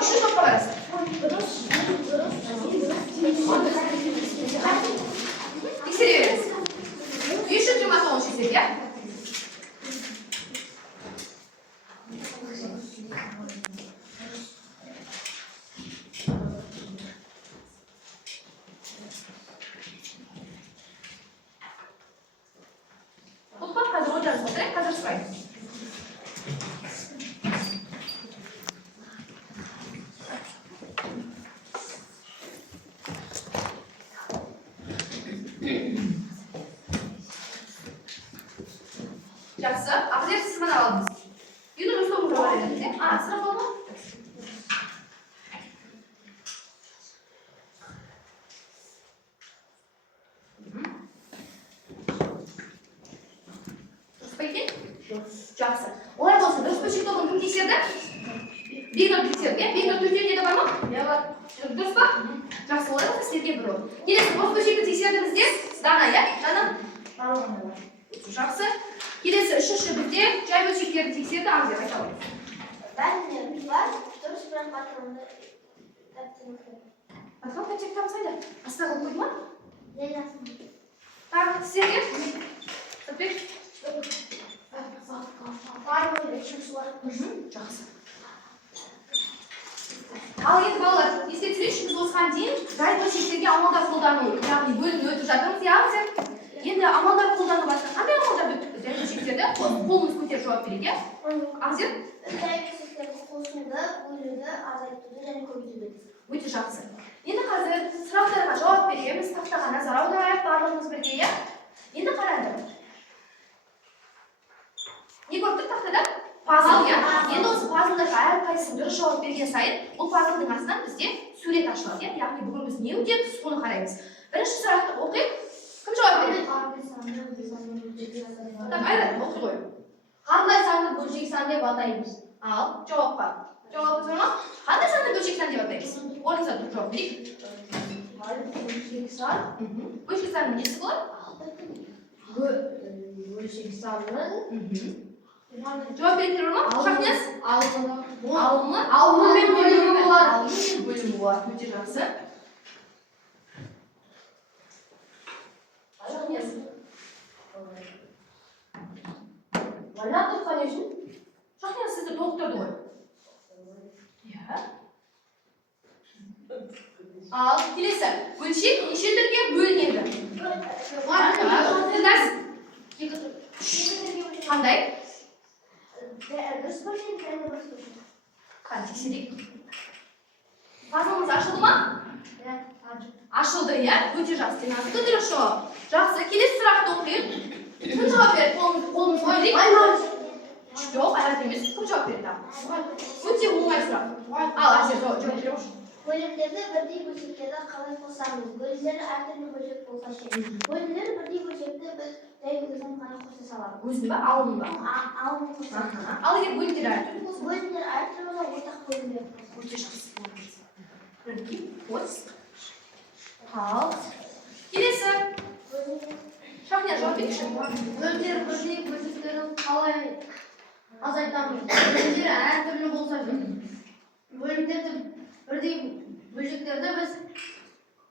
үшін топқа барасың. Тексере береміз. 329 есеп, иә? Топқа қазір ойларыңыз отырайық, қазір сұрайын. Жақсы, ақылер сіз мана алдыңыз. Енді өз тобыңызға бар едіңіз, иә? Сұрақ болды ма? Дұрыс па екен? Жақсы. Олай болса, дұрыс бөлшек тобын кім тексерді? Бекнұр тексерді, иә? Бекнұр төртеуінде де бар ма? Иә, бар. Дұрыс па? Жақсы, олай болса сіздерге бір ол. Келесі, бос бөлшекті тексердіңіздер. Дана, иә? Дана? Жақсы. Келесі, үшінші бізде жай бөлшектерді тексерді, аңыз деп айта аламыз. Бәріне бар, дұрыс бірақ патронды тәптіңіздер. Патрон тәптек тамсайды. Астына қойып қойды ма? Дәл астына. Так, сіздерге? Сәтбек? Жақсы. Ал енді балалар, есте түсірейінші, біз осыған дейін жай бөлшектерге амалдар қолдану, яғни бөлімді өтіп жатырмыз, яғни енді амалдар қолдану барысында қандай амалдар өттік жай бөлшектерді қолымыз көтеріп жауап береді, иә? Ағзер? Жай бөлшектерді қосуды, бөлуді, азайтуды және көбейтуді. Өте жақсы. Енді қазір сұрақтарға жауап береміз, тақтаға назар аударайық барлығымыз бірге, иә? Енді қараңдар. Не көрдік тақтада? Пазл, иә? Енді осы пазлдарға әрқайсысын дұрыс жауап берген сайын, бұл пазлдың астынан бізде сурет ашылады, иә? Яғни бүгін біз не өтеміз, соны қараймыз. Бірінші сұрақты оқиық. Кім жауап береді? Так, айрат, оқи ғой. Қандай санды бөлшек сан деп атаймыз? Ал, жауапқа. Жауабы зор ма? Қандай санды бөлшек сан деп атаймыз? Орныңызға тұрып жауап берейік. Бөлшек сан. Бөлшек санның несі болады? Бөлшек санның. Жауап беріңдер бар ма? Шахнияз? Алымы мен бөлімі болады. Алымы мен бөлімі болады. Өте жақсы. Шахнияз? Понятно, конечно. Шахнияз сізді толықтырды ғой. Иә. Ал, келесі. Бөлшек неше түрге бөлінеді? Қандай? Дұрыс бөлшек, және бұрыс бөлшек. Қан тексерейік. Пазлымыз ашылды ма? Ашылды, иә? Өте жақсы. Динамика дұрыс жауап. Жақсы. Келесі сұрақты оқиық. Кім жауап береді? Қолымыз көтерейік. Жоқ, айрат емес. Кім жауап береді? Өте оңай сұрақ. Ал, Әзер жауап береді. Бөлімдерді бірдей бөлшектерді қалай қосамыз? Бөлімдері әртүрлі бөлшек болса ше. Бөлімдер бірдей бөлшекті біз жай өзін ғана қоса саламыз. Өзін ба? Алын ба? Алын қосамыз. Ал егер бөлімдер әртүрлі болса? Бөлімдер әртүрлі болса ортақ бөлімдер қосамыз. Өте жақсы. Қос. Ал. Келесі. Шахния жауап берейікші. Бөлімдер бірдей бөлшектерін қалай азайтамыз? Бөлімдер әртүрлі болса ше. Бөлімдерді бірдей бөлшектерді біз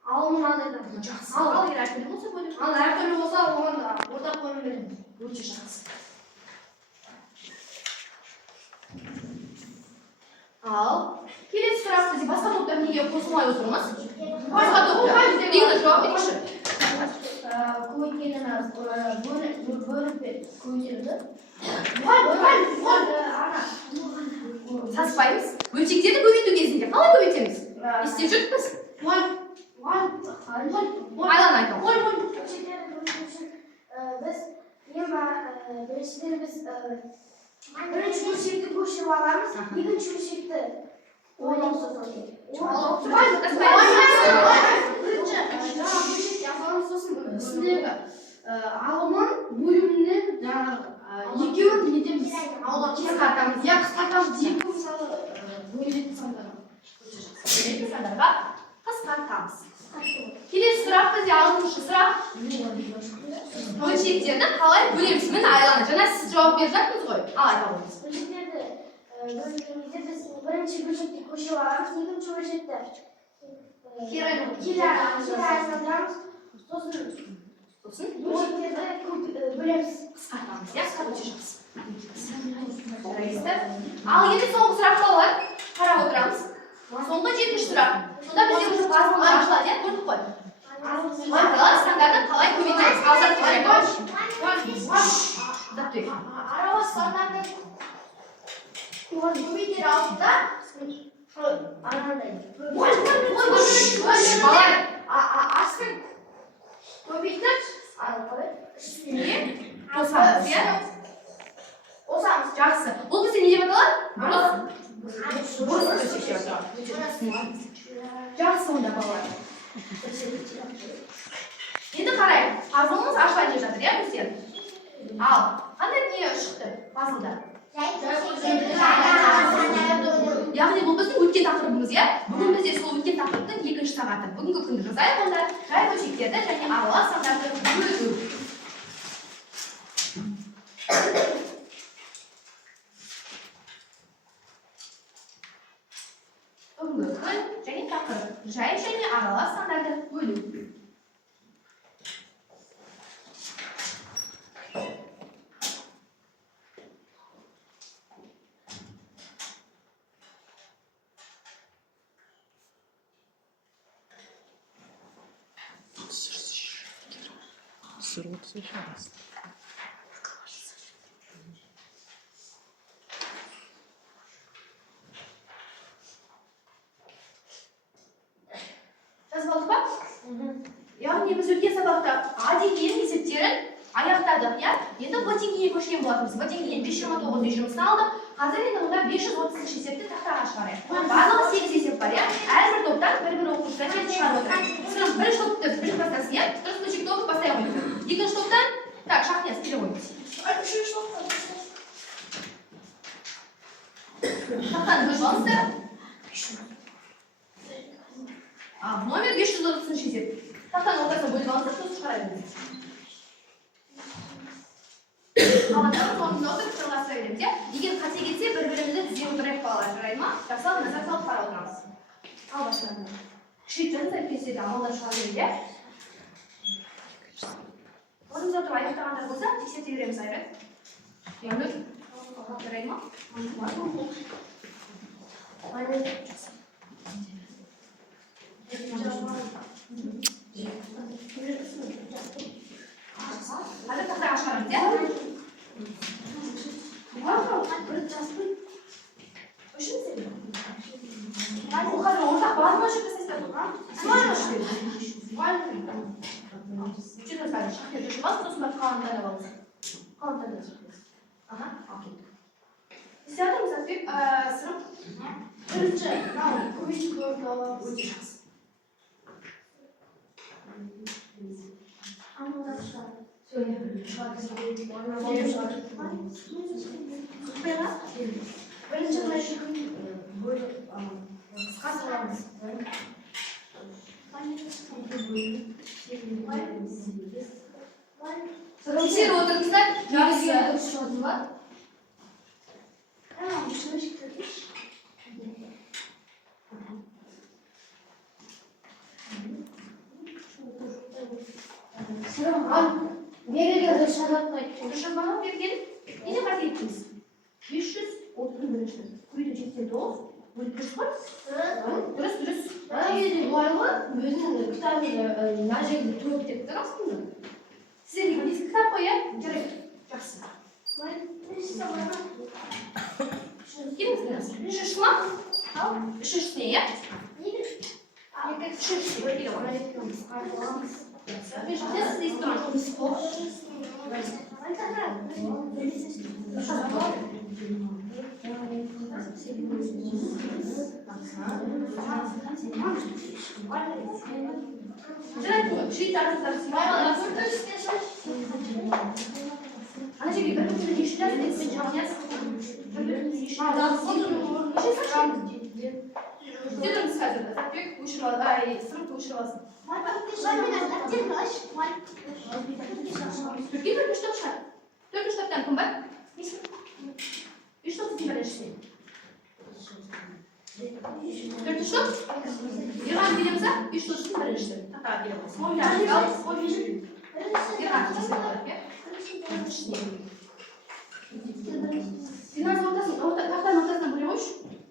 алымын азайтамыз. Жақсы. Ал егер әртүрлі болса бөлім? Ал әртүрлі болса оған да ортақ бөлім береміз. Өте жақсы. Ал келесі сұрақ бізде басқа топтар неге қосылмай отырмыз? Басқа топтар. Негізі жауап берейікші. Көбейткені бөліп көбейтерді. Саспаймыз. Бөлшектерді көбейту кезінде қалай көбейтеміз? Есте жүрдік біз? Айлан айтамыз. Біз бірінші бөлшекті көшіріп аламыз, екінші бөлшекті ойнап сосын. Үстіндегі алымын бөлімінен екеуін нетеміз. Қысқартамыз. Иә, қысқартамыз. Екі мысалы бөлінетін сандарға. Бөлінетін сандарға қысқартамыз. Келесі сұрақ бізде 6-шы сұрақ. Бөлшектерді қалай бөлеміз? Міне Айлана, жаңа сіз жауап беріп жатсыз ғой. Ал айта қойыңыз. Бөлшектерді бөлгенде біз бірінші бөлшекті көшіріп аламыз, aylandıramiz. So'sin Bölçeklerni ko'p bo'lamiz. qisqartiramiz, qisqartiramiz. Jarayapti. Al, endi so'nggi suratga olib qarab o'tiramiz. So'nggi 70 surat. Shunda bizga o'sha vazn ochiladi, ko'rib qo'y. Vazn standartni qalay ko'paytiramiz? Hozir ko'ramiz. Zaptuy. Arava standartni ko'paytira olibda. Ananday. Asli ko'paytib, Ne? To'samiz, ya? o'samiz. Yaxshi. Bu bizga nima deb ataladi? Burus bölçek deb ataladi. Yaxshi unda bolalar. Endi qarang, puzzle'imiz ashlangachadir, ya, bizga. Al, qanday niya chiqdi puzzle'da? Ya'ni bu bizning o'tgan taqribimiz, ya. Bugun biz esa o'tgan taqribning 2-soati. Bugungi kunda rozay bunda joy bölçeklarda ya'ni a'lo standartda bo'ladi. Bugungi kun ya'ni taqrib joy ya'ni a'lo standartda bo'ladi. Сырок сейчас. Yozib oldikmi? Ya'ni biz o'tgan saboqda adadiy eseplerin ayaqladik, ya. Endi botingiga ko'chgan bo'lamiz. Botingiga 529 yechimini oldik. Hozir endi unda 530 esepni taxtaga chiqaryapti. Barlig'i 8 esep bor, ya. Har bir to'pdan bir o'quvchidan chiqarib o'tiradi. Sizlar birinchi to'pni birinchi pastasiga, ikkinchi to'pni pastga qo'ying. Ikkinchi to'pdan tak, shaxtiyas qo'ying. Taxtani bo'sh olsa, номер 530 esep. Taxtani o'rtasiga bo'lib olsa, to'p chiqaradi. Qavatdan o'rnida o'tirib qirg'azlayveramiz, ya. Agar qat'iy ketsa, bir-birimizni tizib o'tirib qolamiz, jarayapmi? Dasal nazar solib qarab o'tiramiz. Al boshlandi. Shitdan tarkisida oldin sho'rayga. O'zimiz o'tirib aytganlar bo'lsa, tekshiraveramiz, ayri. Yo'li jarayapmi? Hadi taxtaga chiqaramiz, ya. Bu kadar ortak var mı şu kısımda? Var mı şu? Var mı? Üçüncü sadece şahit düşmez, sonra kanundan alalım. Kanundan da çıkıyoruz. Aha, okey. İstedim mi zaten? Sınıf. Birinci, tamam. Kuyucu gördü alalım. Uçacağız. Söyle. Şarkısı. Birinci başlık. Böyle kısaltmamız. Tekshirib o'tiribsizlar, joyingizga o'tirishyapti. Tamam, şunu çıkartmış. Selam. Nereye dışarıda O'sha balo bergan. Nega qat etdingiz? 531. Quyida 89. Bo'lib turibdi. Durust. Hayır, var mı? Özünün kitabını najeli to'p deb turasizmi? Sizga eski kitob qo'ying. Kerak. Yaxshi. Ben birisi sabahına Kelingizlar. Shishma. Shishni, ya. yine Shishni. Kelib olamiz. Siz instrument. Жарайды, швейцарцев Ana жерге бір бүтін ешілер, мен жаңыз. Дедіңіз қазір, Сәтбек өшіріп алды, сұрып өшіріп алсын. Түрге бір үш топ шығар. Төрт үш топтан кім бар? Үш топ сіздің біріншісіне. Dört üçlük. Yılan birimize üç tutsun birinci. Hatta birimiz. Yılan tutsun. Dinaz ortasını, tahtanın ortasına buluyormuş.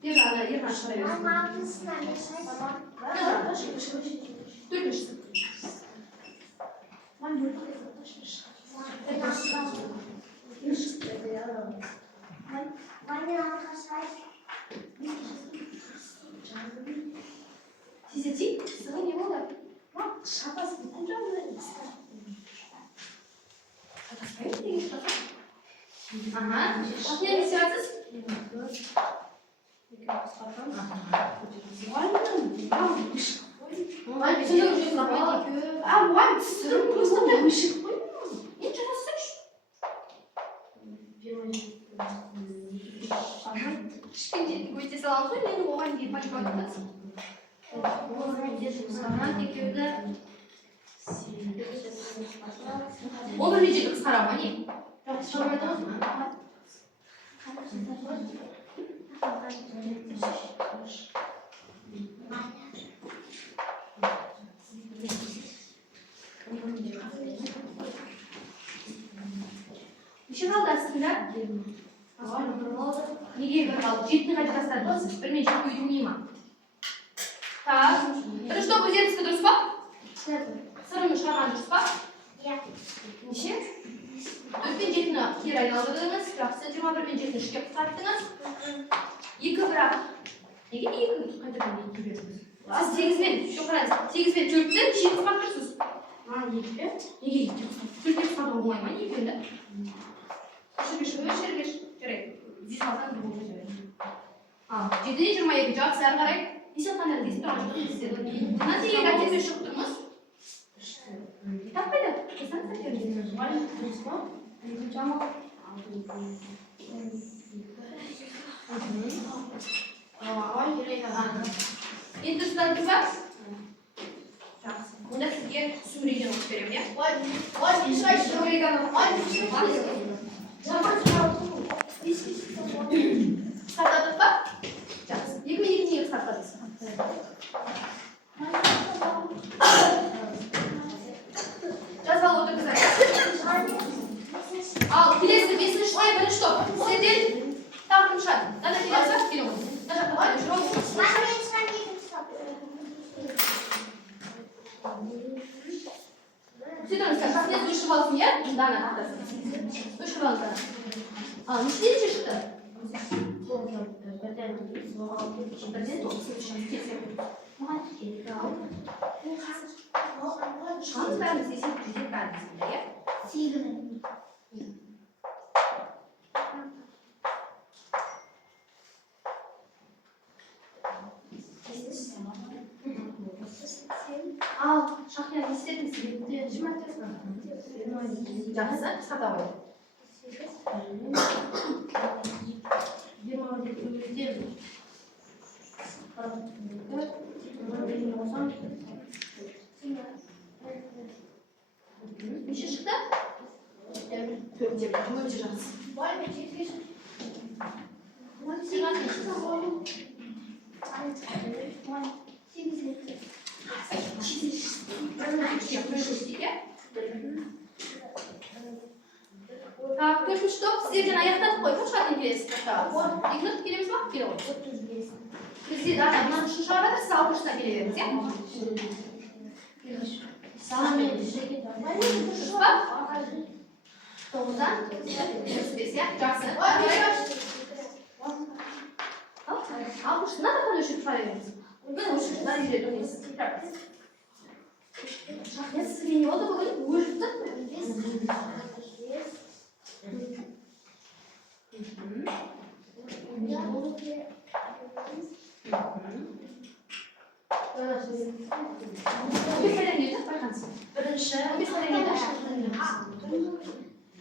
Yılan çıkarıyoruz. Dürtmüşsün. Size değil, sıra ne olur? Aha, ne istiyorsunuz? Var bir şey yok. Aa, var bir sürü просто bir ışık koyuyor. Интересно. Şimdi bu işte sağlıklı ne bu hangi bir başka bakınız? Olur nice kız karamani. Bir şey kaldı aslında. Неге қалды? Жетіні қайда тастадыңыз? Бірмен жеті үйдің нема? Так. Бірінші топ өзіңізге дұрыс па? Сырыңды шығарған дұрыс па? Неше? 4 пен 7-ні кері айналдырдыңыз. Жақсы, 21 пен 7-ні ішке қысқарттыңыз. 2 бірақ. Неге 2 қайтадан 2 бердіңіз? Сіз 8 мен, жоқ қараңыз, 8 мен 4-ті нешеге қысқарттырсыз? 2 пе? Неге 2 қысқарттырсыз? 4-ке қысқартуға болмай ма? 2-ді? Өшіргеш. Жарайды. Здесь алсаң бір болып жүреді. 7-ден 22 жақсы әрі қарай. Неше қандай дейсің тұрған жоқ дейсіздер. Мына тегеге әкелмей шығып тұрмыз. Таппайды. Қысаңыз әкелмейсіз. Енді дұрыстандыңыз ба? Жақсы. Онда сізге сүмірейден оқып беремін, иә? Қысқартадық па? Жақсы. 2 мен 2-ні неге қысқартадыңыз? Жазбалы отырғызайық. Ал, келесі 5-ші ай бірінші топ. Сізден тағым шығады. Дана келесі келе ғой. Мына жақта қайда жүріп. Сөйтіңіздер, шахнет үшіп алсын, е? Дана тақтасы. Үшіп алыңыздар. Не істейінші шықты? Бірден шығамыз бәріміз есеп жүзет бәрімізді, е? Ал, шахнет не істедіңіз? Жақсы, қысқарта қойды. 20 Неше шықты? 4 деп, өте жақсы. Так, төртінші топ, сіздерден аяқтадық қой, қошқатын келесіз. Екінші келеміз ба? Келе ғой. Бізде дата мынаны үшінші арадыр, сіз алтыншына келе беріңіз, иә? Дұрыс па? 9-дан 35, иә? Жақсы. Алтыншына датаны өшіріп шығара беріңіз. Мен өшіріп мына жерде тұрмайсыз. Шахнет сізге не болды бүгін? Өліп тұр. Бірінші.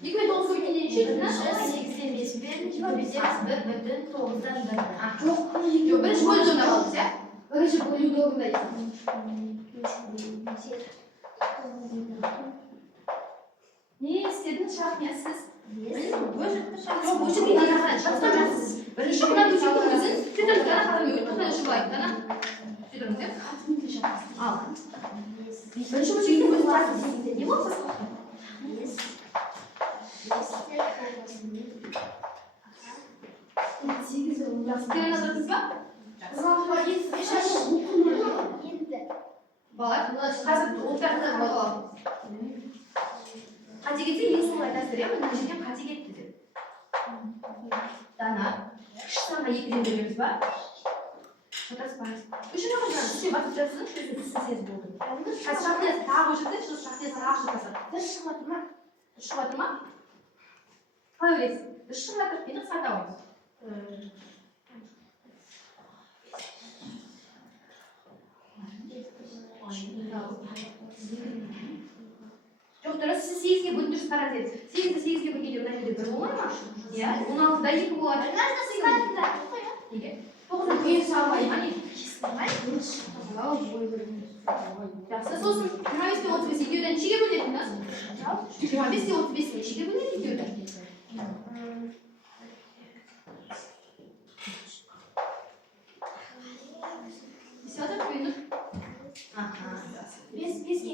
2-9 көбінен жетті. 8-ден 5 бен, 25-ден 1-ден 9-дан 1. Жоқ, бірінші бөлуді орнап алдыңыз, иә? Бірінші бөлуді орындайсыз. Не істедіңіз шахнет сіз? Жоқ, бөлшек değil, ana şaptan жақсыз. Бірінші мына бөлшектің өзін сөйтіп дана қарамай тоқсан үші былай дана сөйтіңіз иә. Ал. Бірінші бөлшектің өзін жақсыз. Не болды сіз? Жақсы назарыңыз ба? Балалар, қазір оттарыңыздан бағалау. Қате кетсе ең соңғы айтасыздар, иә, мына жерден қате кетті деп. Дана, үш санға екіден бөлеміз ба? Жатасыз ба? Үшін қашан, үште басып жатсыз, үште түсінсеңіз болды. Қазір шақтыңыз тағы өшірді, шақтыңыз тағы жатасыз. Дұрыс шығып жатыр ма? Дұрыс шығып жатыр ма? Қалай ойлайсыз? Дұрыс шығып жатыр, енді қысқарта аламыз. Жоқ, дұрыс, сіз 8-ге бөліп дұрыс қараңыз. 8-ді 8-ге бөлгенде мына жерде 1 болмай ма? Иә, 16-да 2 болады. Неге? 9-ды бөліп салмай ма не? Жақсы, сосын 25 пен 35 екеуді нешеге бөлінетініңіз? 25 пен 35 нешеге бөлінеді екеуді? Сядыр, бөлініп. Аха, жақсы. 5-ге.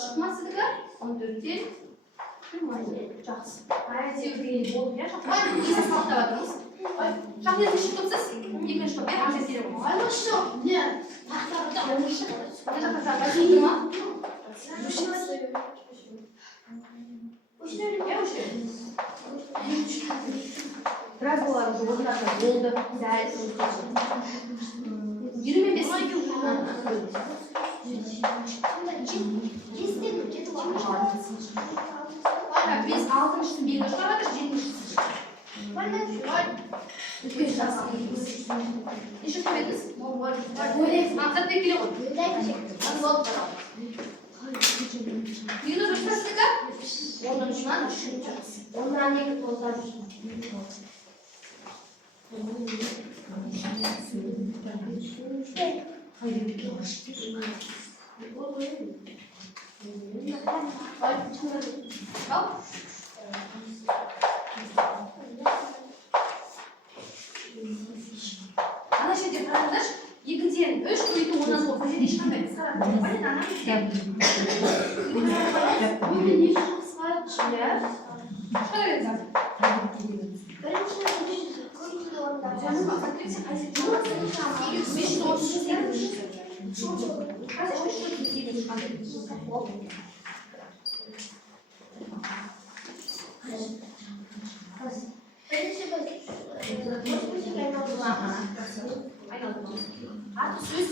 Шықмасыдығы 14-ден жақсы. Әйтеуір деген болды, иә? Есі салықтап атырмыз. Шақнезді ішіп тұпсыз? Екінші топ, иә? Амжет сере болмыз. Айлы шық. Не? Тақтарында олышы. Мына жақта сағға шықты ма? Біраз болары орындақта болды. Дәл. 25. Biz 6'mıştın bir yaşına kadar 70'sin. Eşit koydunuz. Maksat tekili oldu. Yunus Rıfastık'a ondan uçman düşüneceğiz. Ondan ne oldular? Ана жерде қараңыздар, 2-ден 3 көйті 10-нан сол жерде ешқандай қысқарады. Более ана істеп. Artı söz.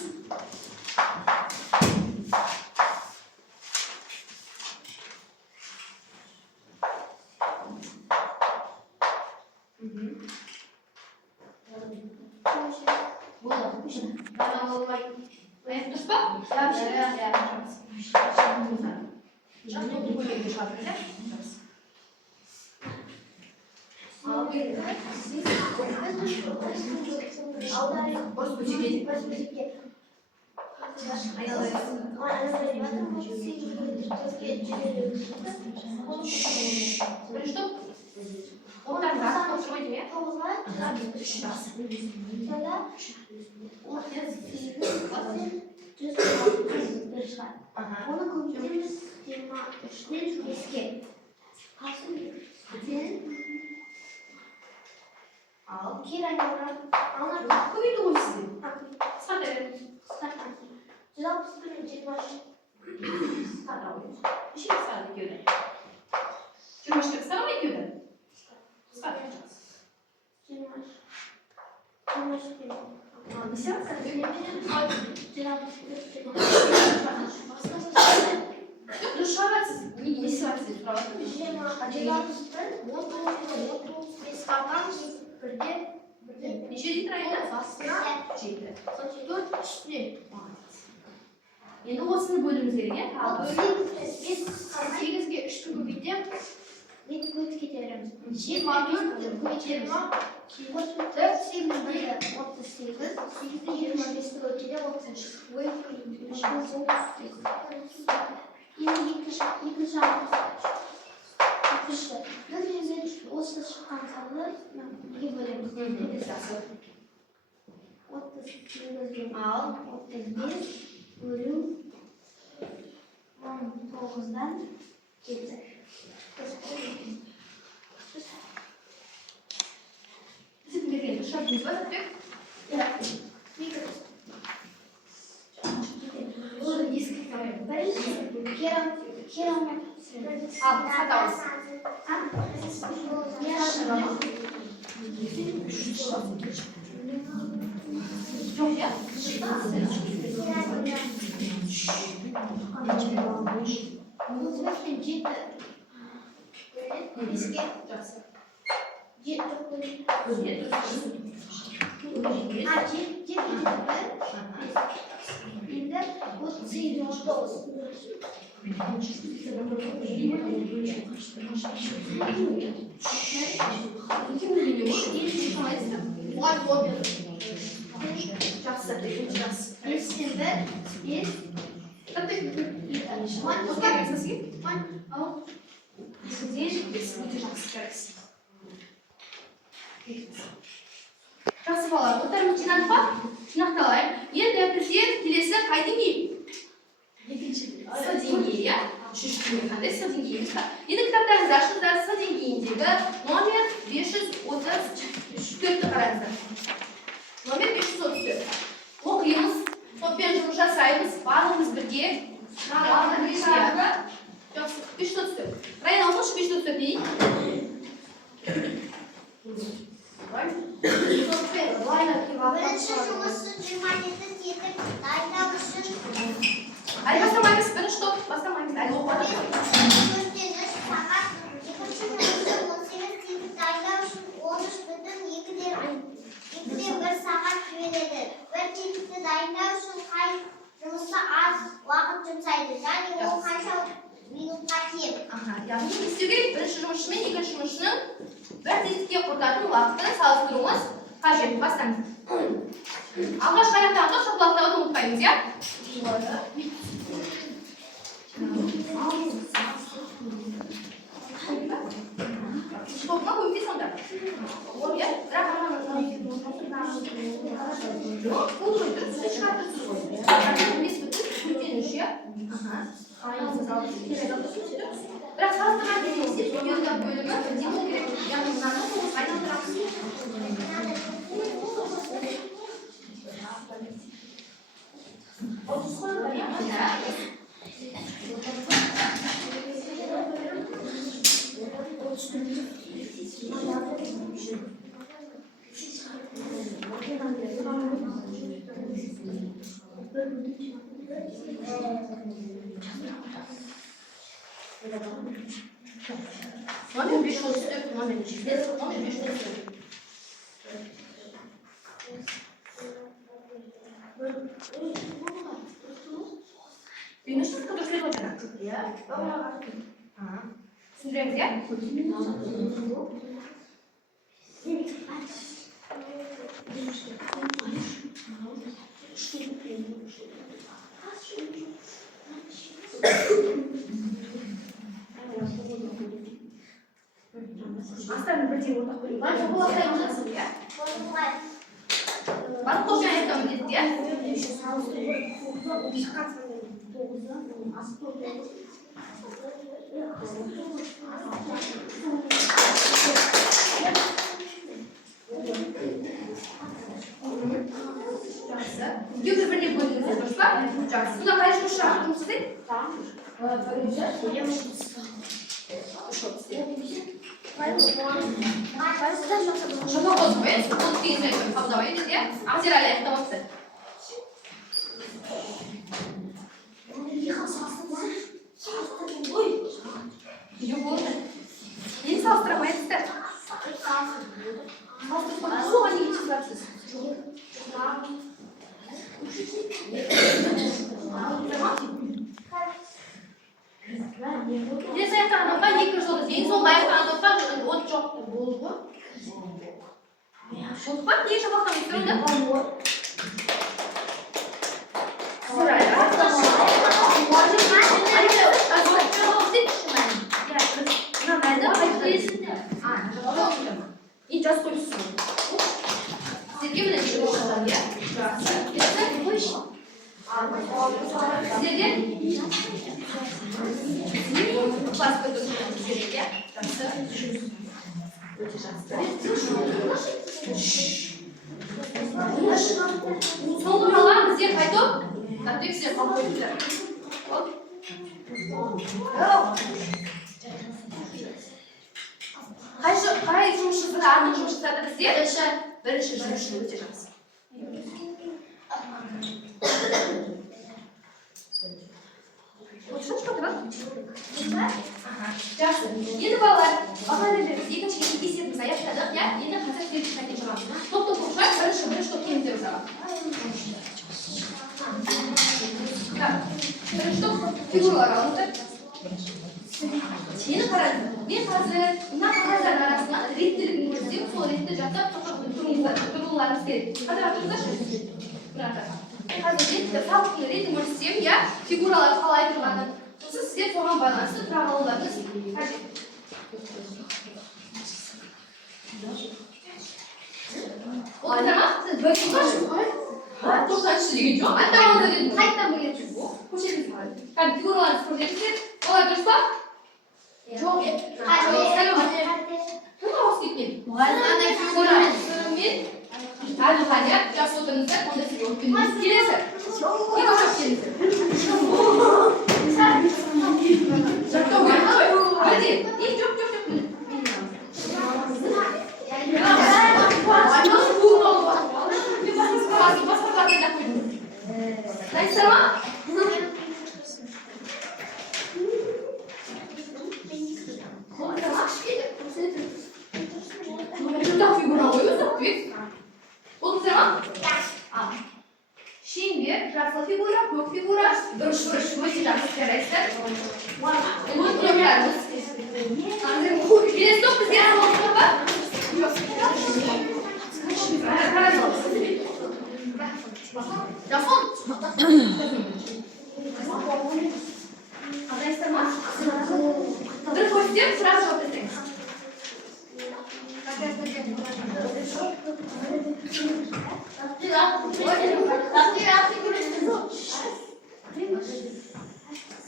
Onu koyduğumuz 23'ten eski. Al. Kirayla ana koydu o sizin. Sadece. Cevap sıfır baş. Sadece. Bir şey sadece göre. Cumhurbaşkanı sana mı göre? Sadece. Cumhurbaşkanı. Dışarı sadece. Cevap sıfır. Dışarı не ситуация справа. Неше литр айда? Жеті. Төрт үстіне. Енді осыны бөліміз керек, иә? 8-ге 3-ті көбейтем. Endi ko'chib ketaveramiz. 24 ko'chamiz. 4 8 1 38 8 25 o'tida 30. Voy o'sha chiqqan sonni nega bo'lamiz? 38 al 35 bölüm 19'dan 7. Bizim bir şartımız var. Yok ya. Жақсы балалар, оттарымыз жинадық па? Жинақталайық. Енді біздер келесі қай деңгей? С деңгейі, қандай С деңгейіміз бар. Енді кітаптарыңызды ашыңыздар, С деңгейіндегі номер 534-ті қараңыздар. Номер 534. Оқимыз, топпен жұмыс жасаймыз, барлығымыз бірге. Жақсы, 534. Райан алмашы 534 не дейді? Бірінші жұмысы 27 тетік дайындау үшін Әлі бастамаймыз, бірінші топ бастамаймыз, әлі оқымадық. Көрсетіңіз сағат екінші жұмысы 18 тетік дайындау үшін 13,2 сағат жібереді. Бір тетікті дайындау үшін қай жұмысы аз уақыт жұмсайды, және ол қанша минутқа кем. Яғни не істеу керек? Бірінші жұмысшы мен екінші жұмысшының бір тетікке құртатын уақытын салыстыруымыз қажет. Бастаймыз. Алғашқы аяқтағанда шапалақтауды ұмытпаймыз, иә? Топқа көмде сонда. Ол иә? Бірақ жоқ, бұл қойды, сізді шығартырсыз ғой. Бірақ салыстырған кезеңізде видеода бөлімі бірден болу керек. Яғни мынаны айналдырамыз. Номер 534, номер 534, номер 534. Ты не что-то, который следует она? Смотрим, где? Оставим бірдей ортақ бөлім. Бұл ақтайын жасың, иә? Барлық қошын аяқтауын деді, иә? Жақсы. Екеуі біріне бөліңіздер, дұрыс па? Жақсы. Бұда қай жұмыс шағын жұмыс істейді? Шаба қосып, ол деген сөйді қабылдау еді, иә? Ақзер әлі аяқтамапты. Жоқ болды. Енді салыстырамайсыздар. Соған неге чызапсыз? Келесі аяқтағанға 2 жолды ең соңғы аяқтан тоқтап от жоқ болды ғой. Болды ма? Не шабақтан өтіріңді? И жас қойсың. Сіздерге міне жер оқыдан, иә? Сіздерге класс көтіріңіз керек, иә? Өте жақсы. Соңғы қалған біздер қайтып? Тәптексіздер қалып қойдыңыздар. Қай жұмысшысыға артық жұмысшыларды біздер? Бірінші жұмысшы өте жақсы. Отырсаңшы қотыра? Жақсы. Енді балалар, бағаналарымыз екінші есебіміз аяқтадық, иә? Енді қазір сіздерге қайтып шығамыз. Топ-топ оқушылар, бірінші топ келіңіздер осыған. Бірінші топ фигуралар алыңыздар. Енді қараңыздар. Мен қазір мына қағаздардың арасынан реттілігін көрсетемін, сол ретті жаттап тұруларыңыз керек. Қазір атыңыздаршы. Қазір ретті, салықтың ретін көрсетемін, иә? Фигуралар қалай тұрғанын. Сосын сіздер соған байланысты тұрақ алуларыңыз қажет. Олар ма? Сіз бөлген қашып қой? Тоқтаңызшы деген жоқ. Аттағаныздар едім, қайттан бөлген жоқ. Көшетіңіз қалай. Қазір фигураларыңыз көрсетіңіздер. Олар дұрыс па? Жоқ. Кім ауыз кетмеді? Ана фигурамен Әліхания, жас отырыңыздар, онда сізге өтпеңіз. Келесі. Екі жоқ келіңіздер. Жақтау керек қой? Бірде. Жоқ. Басқа қағазда қойдыңыз. Дайынсыздар ма? Шеңбер, жасыл фигура, көк фигура, бұрыш өте жақсы қарайсыздар. Келесі топ бізге алғыздар ба? Жасыл? Қадайсыздар ма? Бір қойсыздар, сұрақ жауап берсеңіз.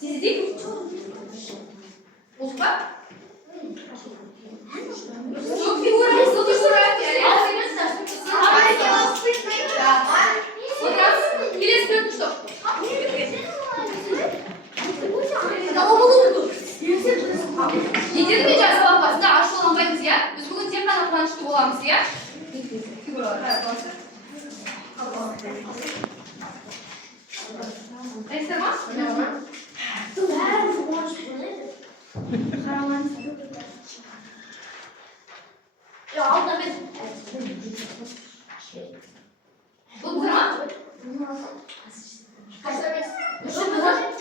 Сіздік? Осы ба? Жоқ фигура, сол фигура. Отырамыз. Келесі төртінші топ. Етеді ме жас балапасында ашуланбаймыз, иә? Біз бүгін тек қана қуанышты боламыз, иә? Фигуралар, қарапасыз. Дайынсыздар ма? Алдына мен. Бұлдыңыздар ма?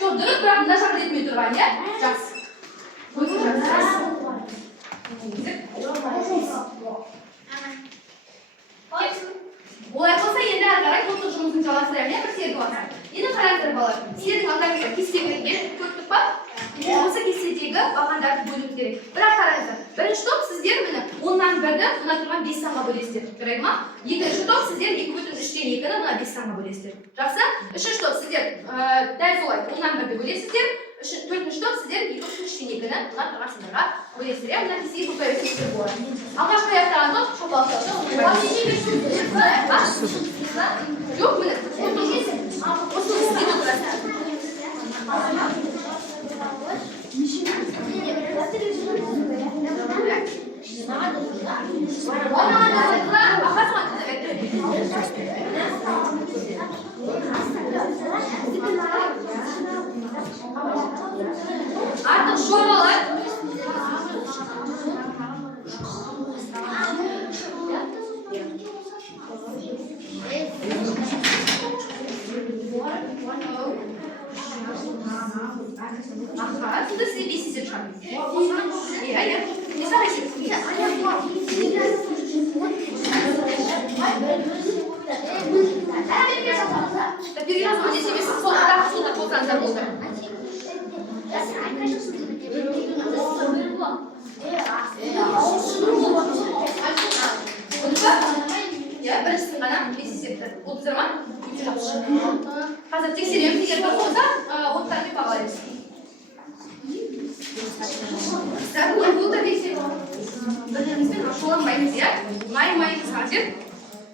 Жоқ, дұрыс, бірақ нашар ретімен тұрған, иә? Жақсы. Өте жақсы. Олай болса, енді әрі қарай топтық жұмысын жалғастырамын, иә? Бір сергі алсақ. Енді қараңыздар балалар. Сіздердің алдарыңызда кесте берген, көрдік па? Осы кестедегі бағандарды бөлуіміз керек. Бірақ қараңыздар. Бірінші топ сіздер міне 10-нан 1-ді мына тұрған 5 санға бөлесіздер. Жарайды ма? Екінші топ сіздер 2/3-тен 2-ні мына 5 санға бөлесіздер. Жақсы? Үшінші топ сіздер дәл солай 10-нан 1-ді бөлесіздер. Төртінші топ сіздер 2/3-тен 2-ні мына тұрған сандарға бөлесіздер. Мына кестеге көпір өтесіздер болады. Алғашқы аяқтаған топ шоқалақтауды. Жоқ, міне. Осы сіздер отырасыздар. Artık şuralar. Aha, siz de size bir size çarpın. Ya. Бері жазу десе емес, сол арақ солдат болсаңыздар болды. Ya, біріншісін ғана есепті. Отыздар ма? Өте жақсы. Қазір тексереміз, егер бір болса, оттармен бағалаймыз. Так, бұл да бесеп. Бірімізбен ашуланбаймыз, я? Майымыз қазір.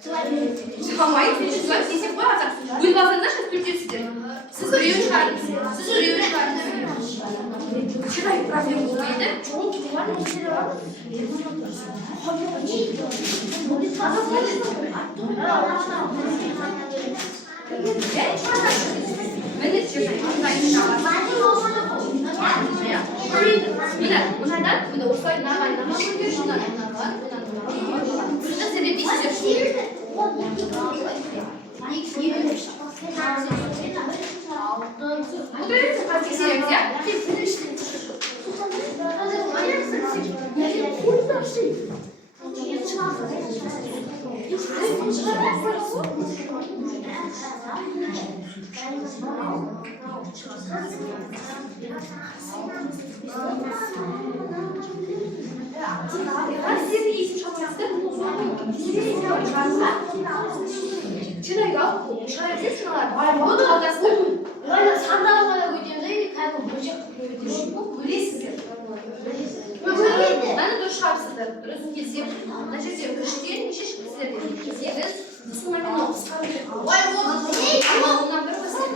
Шығамайыз, мен есеп қойғазар. Өліп алсаңдар, шын түртесіздер. Сіз біреуін шығарыңыз. Сіз біреуін шығарыңыз. Шырай проблем болмайды. Мына осылай нағайнама көрген жонар. Күшті себеп есеп. Отырыңыз, қазір тексереміз, я? Çınayı al, çınayı ses çınalar. Bunu aldasın. Böyle sandalye koyduğumuzda kalbi böcek koyduğumuz. Bu bilesizdir. Ben de dur şarpsızdır. Dursun kesip. Значит, kıştiyen nişe şıkısıdır. Keseriz. Sonra ben o sıkarım. Ama ondan bir basıdır.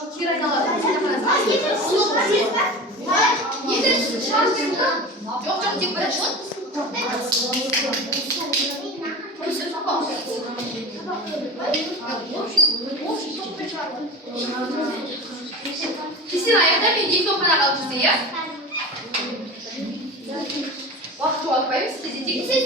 O kiraynalar. O kiraynalar. Yedir. Şans verin. Yok tek böyle şun. Kesin ayakta bir dik topuna kalmışsın ya. Vakti alıp koyayım size dik siz.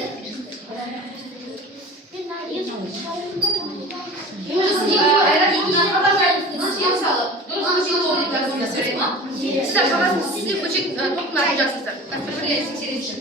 Eğer bundan kapatırsınız yem sağlık. Doğrusu şey doğru yapacaksınız söyleyeyim ha. Sizler kapatsınız siz bir bıçık topuna yapacaksınız. Kaçırmayın serisi.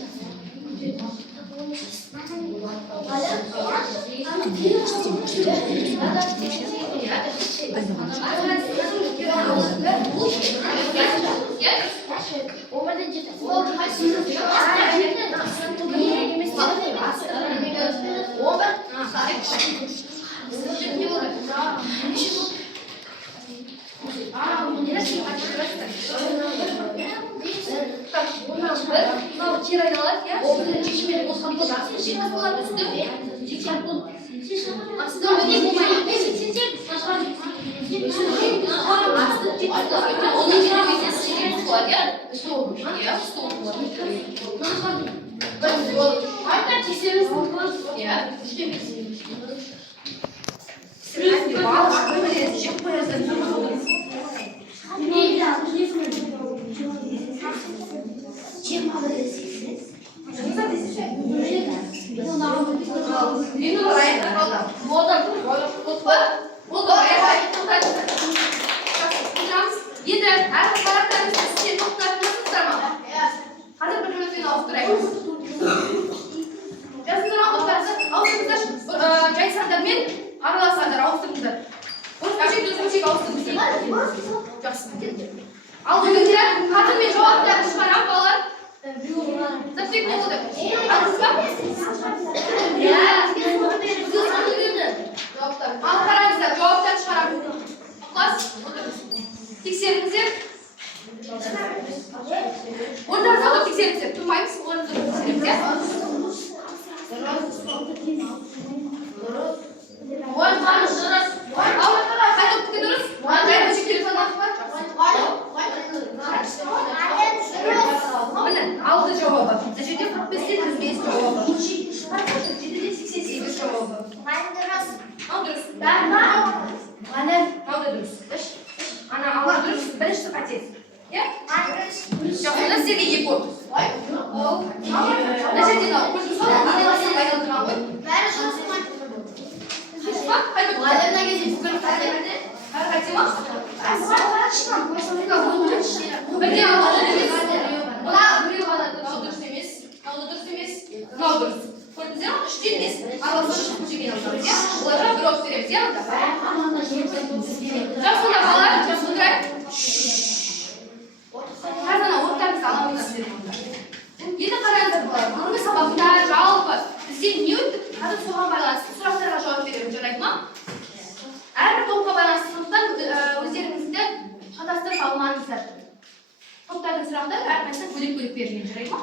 Kiraynalar ya. Çeşmeli bozkan bozarsın. Şimdi bunlar üstü. Aslında öyle bulmayın. Onun için bir var ya. Üstü olmuş. Ya üstü olmuş. Hatta çizimiz ya. Sürekli bağlı. Böyle çıkmıyoruz. Al öğrenciler, kadın ve cevaplar çıkaran bağlar. Zaten ne oldu? Ankara'da cevaplar çıkaran klas. Tekserinizi. Onlar da tekserinizi. Durmayın, onları da tekserinizi. Hadi gidiyoruz. Gayet açık telefonlar var. Aldı cevabı. Значит, 45 без cevabı. 88 cevabı. Aldırız. Aldırız. Ana aldırız. Beş sıfatı. Ya? Сейчас на себе ебут. Значит, не надо. Пусть условно, не надо пойдем к нам. Пойдем. Ладно, на ездить в город. Хотим? Aldırız. Aldırız. 3 biz aralasa böcek alacağız ya. Onlara bir ot veririz ya. Жақсында балалар, жақсында. Қазана орта біз аламыз береміз. Енді қараңыздар балалар, бүгінгі сабақта жалпы бізде не өттік? Қазір соған байланысты сұрақтарға жауап беремін, жарайды ма? Әрбір топқа байланысты сондықтан өздеріңізді шатастырып алмаңыздар. Топтардың сұрақтары әрқайсысы бөлек-бөлек берілген, жарайды ма?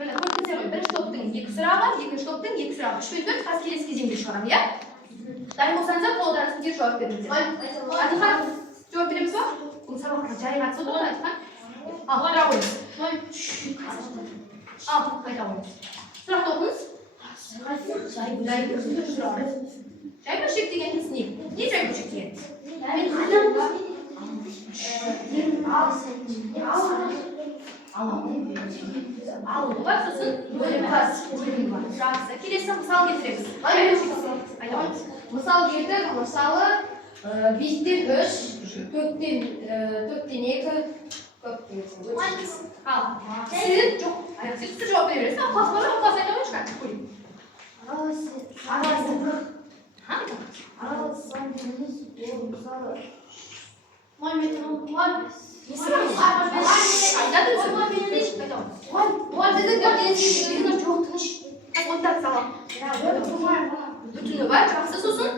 Міне, көрдіңіздер ғой, бірінші топтың 2 сұрағы, екінші топтың 2 сұрағы. 3-4 қазір келесі кезеңге шығарамын, иә? Дайын болсаңыздар, қолдарыңызды тез жауап беріңіздер. Айтылған жауап береміз ба? Бұл сабаққа жай қатысып отыр ғой, Айтылған. Ал, қайда қойыңыз. Ал, қайда қойыңыз. Сұрақты оқыңыз. Жай бөлшек дегеніміз не? Не жай бөлшек дегеніміз? Алуы бар, сосын бөлімі бар. Жақсы. Келесі мысал келтіреміз. Мысал келтір, мысалы 5-тен 3, 4-тен 2, Ал, сіз жоқ. Сіз жауап бересіз. Ал, қасбары, қасы айта қойшы қайтып қойын. Араласқан дегеніміз мысалы Бүтіні бар, жақсы сосын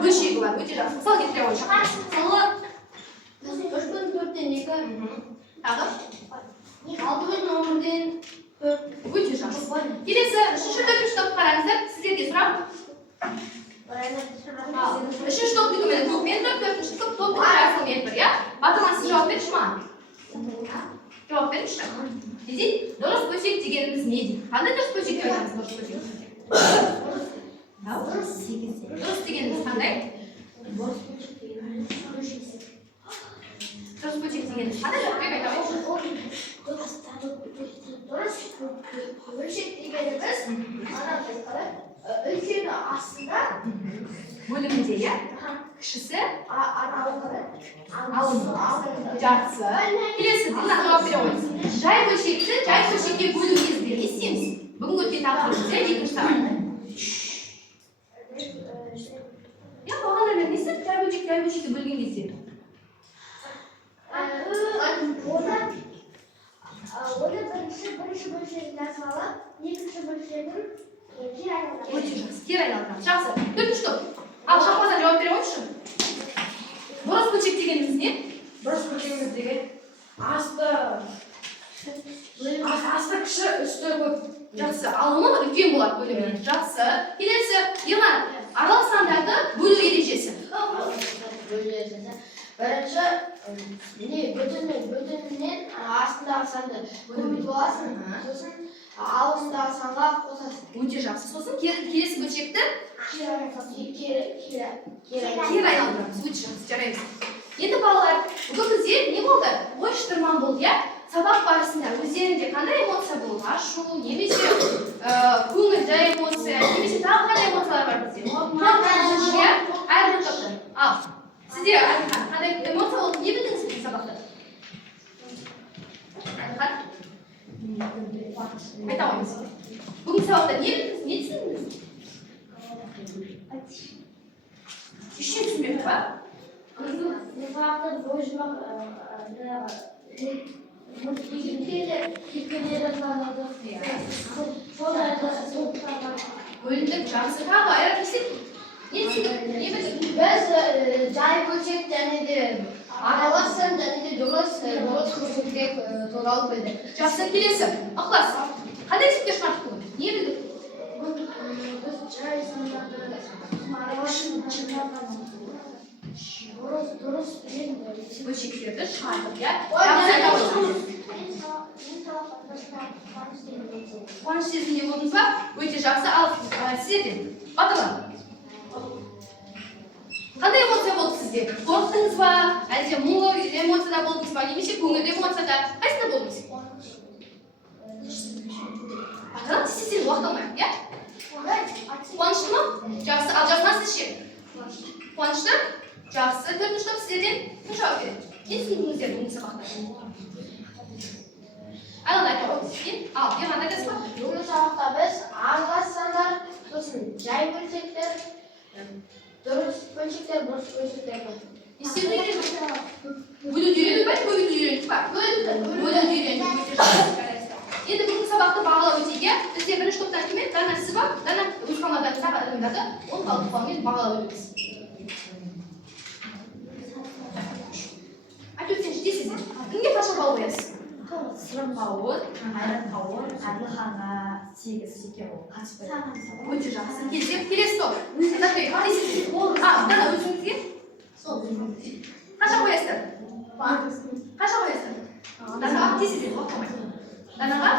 бөлшегі бар, өте жақсы. Мысал келтіре қойшы. мысалы 3-4-тен 2, Тағы? 6-1-10-ден 4. Өте жақсы. Келесі, 3-4 топ қараңыздар, сіздерге сұрақ. 3-ші топ дүкімен топ метр, 4-ші топ топтың арасы метр, иә? Батырма сіз жауап берші ма? Жауап берші. Дейді, дұрыс бөлшек дегеніміз не дейді? Қандай дұрыс бөлшек дегеніміз дұрыс бөлшек? Дұрыс дегеніміз қандай? Дұрыс бөлшек дегеніміз қандай? Жауап айта қойшы. дұрыс бөлшек дегеніміз үлкені астында Бөлімінде, иә? Кішісі алынды. Жақсы. Келесі, мына жауап бере қойыңыз. Жай бөлшекке бөлу кезінде не істейміз? Бүгінгі өткен тақырыбымызда екінші сабақта. Я бағана не істеп, жай бөлшекке бөлген кезде? Оны бірінші бөлшегіне салып, екінші бөлшегін кері айналдырып. Өте жақсы, кері айналдырамыз. Жақсы. 4-ші топ. Ал шапқазан жауап бере қойшы. Дұрыс бөлшек дегеніміз не? Дұрыс бөлшегіміз деген асты кіші, үсті көп. Жақсы. Алымы үлкен болады бөлімінен. Жақсы. Келесі, Ерлан, аралық сандарды бөлу ережесі. Бірінші бүтіннен астындағы санды бөліп аласың, сосын алысындағы санға қосасың. Өте жақсы. Сосын келесі бөлшекті Кері айналдырамыз. Өте жақсы. Жараймыз. Енді балалар, бүгін бізде не болды? Ой шытырман болды, иә? Сабақ барысында өздерінде қандай эмоция болды? Ашу, немесе көңілді эмоция, немесе тағы қандай эмоциялар бар бізде? Иә? Әрбір топта. Ал, сізде қандай эмоция болды? Не білдіңіз бүгін сабақта? Айта қойыңыз. Бүгін сабақта не білдіңіз? Не түсіндіңіз? Еще түсінбедіңіз ба? Бөлдік, жақсы. Тағы айрат есет. Не түсіндік? Не білдік? Біз жай бөлшек және де аралас сан және де дұрыс бөлшек туралы білдік. Жақсы, келесі. Ықылас. Қандай есептер шығардық бүгін? Не білдік? Біз жай сандарды дұрыс Бөлшектерді шығардық, иә? Қуаныш сезімде болдыңыз ба? Өте жақсы. Ал, сіздерден. Батырлан. Қандай эмоция болды сізде? Қорықтыңыз ба? Әлде мұңлы эмоцияда болдыңыз ба? Немесе көңілді эмоцияда? Қайсында болдыңыз? Батырлан, сізден уақыт алмайық, иә? Қуанышты ма? Жақсы. Ал жасынан сіз ше? Қуанышты? Жақсы. 4-ші топ сіздерден кім жауап береді? не істейсіңіздер бүгінгі сабақта? Айлан айтып өтсін. Ал, Ерлан айтасыз ба? Бүгінгі сабақта біз аралас сандар, сосын жай бөлшектер, дұрыс бөлшектер, бұрыс бөлшектер. Естеуді үйрендік. Бөлуді үйрендік па? Бөлуді үйрендік па? Бөлуді үйрендік. Енді бүгінгі сабақты бағалау өтеге бізде бірінші топтан кіммен? Дана сіз ба? Дана өз команданың сағат адамдарды ол талқылаумен бағалау өтеміз. Айтып өтсеңші, дейсіздер. Кімге қанша балл қоясыз? Сырымбауыр, Айраттауыр, Әділханға 8 секер ол қатыспайды. Өте жақсы. Келесі топ. Сәтбек, дейсіздер. Дана өзіңізге? Қанша қоясыздар? Қанша қоясыздар? Данаға дейсіздер, оқымайды. Данаға?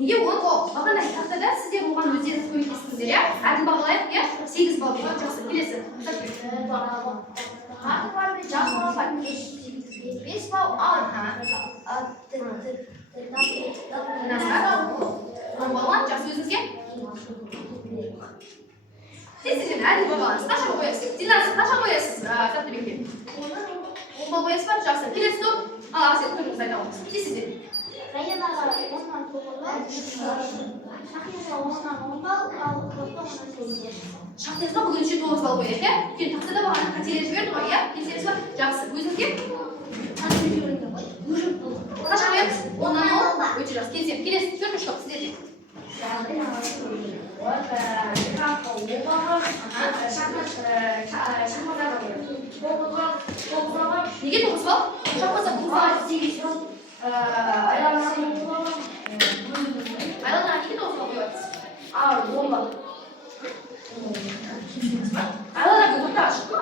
Неге он? Бағана тақтада сіздер оған өздеріңіз көмектестіңіздер, иә? Әділ бағалайық, иә? 8 балл береді. Жақсы, келесі. Сәтбек. Аты бар бе, жас бала бар. 5 балл ал. Балуан, жақсы өзіңізге? Дейсіздер, әділ бағалаңыз. Қанша қоясыз? Динар, сіз қанша қоясыз Сәттібекке? 10 балл қоясыз ба? Жақсы. Келесі топ. Ал, Асет, көңіліңізді айта аламыз. Дейсіздер. Районаға 10-нан 9 балл, Шахтинға 10-нан 10 балл, ал Қырыққа 10-нан 8 балл. Шахтинға бүгінше 9 балл қояды, иә? Өйткені тақтада бағана қателер жіберді ғой, иә? Келісеміз ба? Жақсы. Өзіңізге? Қанша қоямыз? 10-нан 10? Өте жақсы. Келісеміз. Келесі төртінші топ сіздерде. Неге 9 балл? Шахматта 9 балл. Айланға неге 9 балл қоясыз? 10 балл. Айлана бүгін ортаға шықты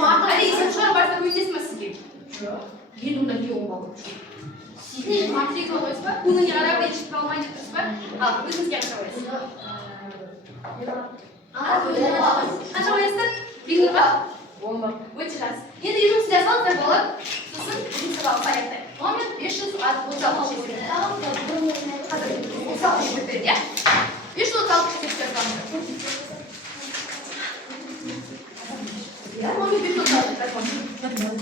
ма? Әлде есеп шығарып барсына көмектесін ме сізге? Енді онда неге 10 балл болып шығады? Математика қойсыз ба? Күніне қарап ренжіп қалмай деп тұрсыз ба? Ал, өзіңізге қанша қоясыз? Қанша қоясыздар? 1000 ба? 10 балл. Өте жақсы. Енді үйренісінде салыңыздар балалар. Сосын бүгінгі сабақты аяқтайық. Номер 536 шешеді. Қазір 36 шешеді, иә? 536 шешеді жазамыз. Номер 536 жазамыз.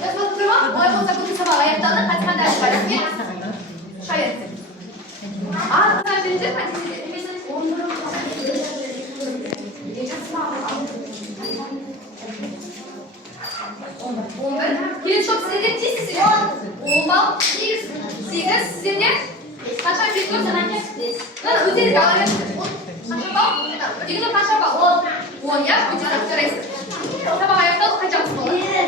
Жазып тұрма? Олай болса бүгінгі сабақ аяқталды. Қазір қандай ашып айтасыз? Шаясыз. Артына беріңіздер, қайтесіздер. Келесі топ сіздерде тиісіздер. 10 балл, 8 сіздерде. Қанша берді? Өздеріңізге ала беріңіздер. Қанша балл? Дегенде қанша балл? 10, иә? Өте жақсы жарайсыздар. Сабақ аяқталды, қайтамыз болады.